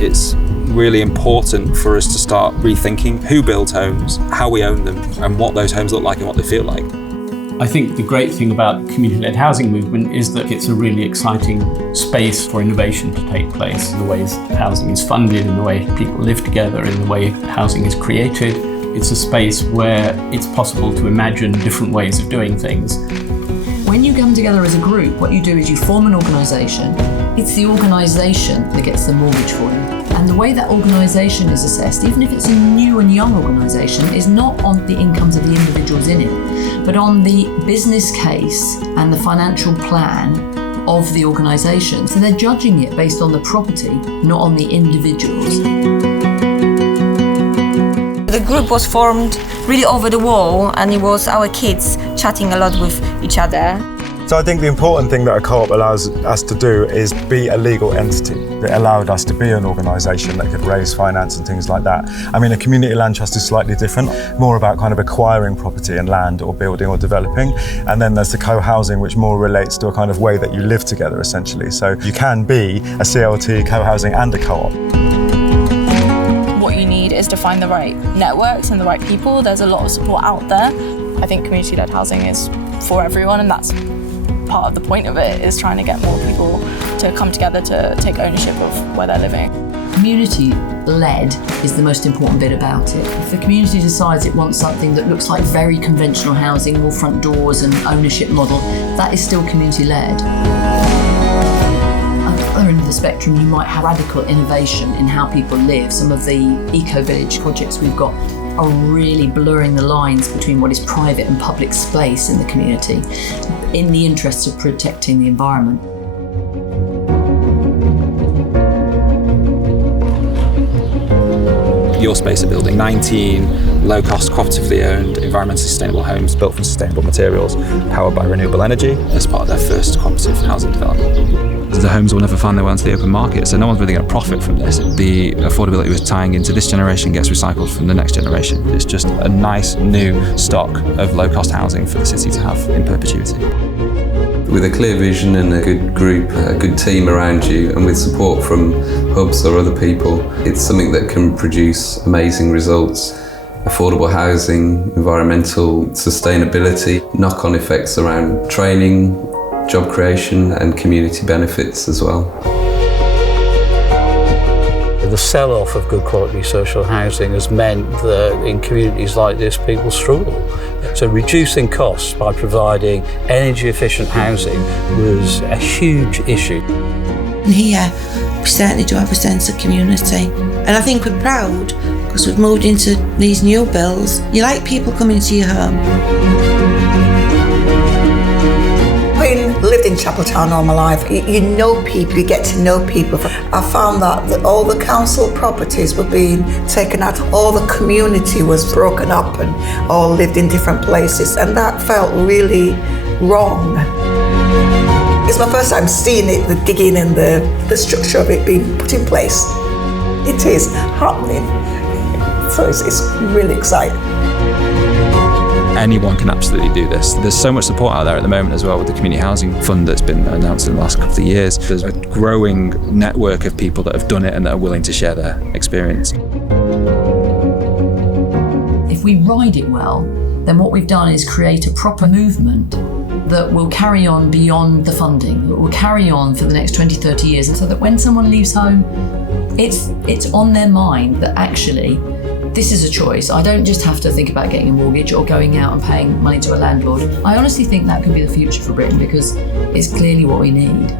It's really important for us to start rethinking who builds homes, how we own them, and what those homes look like and what they feel like. I think the great thing about the community-led housing movement is that it's a really exciting space for innovation to take place in the ways housing is funded, in the way people live together, in the way housing is created. It's a space where it's possible to imagine different ways of doing things. When you come together as a group, what you do is you form an organisation. It's the organisation that gets the mortgage for you. And the way that organisation is assessed, even if it's a new and young organisation, is not on the incomes of the individuals in it, but on the business case and the financial plan of the organisation. So they're judging it based on the property, not on the individuals. The group was formed really over the wall, and it was our kids chatting a lot with each other. So I think the important thing that a co-op allows us to do is be a legal entity. It allowed us to be an organisation that could raise finance and things like that. I mean, a community land trust is slightly different, more about kind of acquiring property and land or building or developing. And then there's the co-housing, which more relates to a kind of way that you live together, essentially. So you can be a CLT, co-housing and a co-op. What you need is to find the right networks and the right people. There's a lot of support out there. I think community-led housing is for everyone, and that's part of the point of it, is trying to get more people to come together to take ownership of where they're living. Community-led is the most important bit about it. If the community decides it wants something that looks like very conventional housing, more front doors and ownership model, that is still community-led. At the other end of the spectrum, you might have radical innovation in how people live. Some of the eco-village projects we've got are really blurring the lines between what is private and public space in the community in the interests of protecting the environment. Your Space are building 19 low-cost, cooperatively owned, environmentally sustainable homes built from sustainable materials, powered by renewable energy, as part of their first cooperative housing development. The homes will never find their way onto the open market, so no one's really going to profit from this. The affordability we're tying into this generation gets recycled from the next generation. It's just a nice new stock of low-cost housing for the city to have in perpetuity. With a clear vision and a good group, a good team around you, and with support from hubs or other people, it's something that can produce amazing results. Affordable housing, environmental sustainability, knock-on effects around training, job creation and community benefits as well. The sell-off of good quality social housing has meant that in communities like this people struggle. So reducing costs by providing energy efficient housing was a huge issue. And here we certainly do have a sense of community, and I think we're proud because we've moved into these new builds. You like people coming to your home. Lived in Chapeltown all my life. You know people, you get to know people. I found that all the council properties were being taken out, all the community was broken up and all lived in different places, and that felt really wrong. It's my first time seeing it, the digging and the structure of it being put in place. It is happening, so it's really exciting. Anyone can absolutely do this. There's so much support out there at the moment as well with the Community Housing Fund that's been announced in the last couple of years. There's a growing network of people that have done it and that are willing to share their experience. If we ride it well, then what we've done is create a proper movement that will carry on beyond the funding, that will carry on for the next 20, 30 years, and so that when someone leaves home, it's on their mind that actually this is a choice. I don't just have to think about getting a mortgage or going out and paying money to a landlord. I honestly think that could be the future for Britain because it's clearly what we need.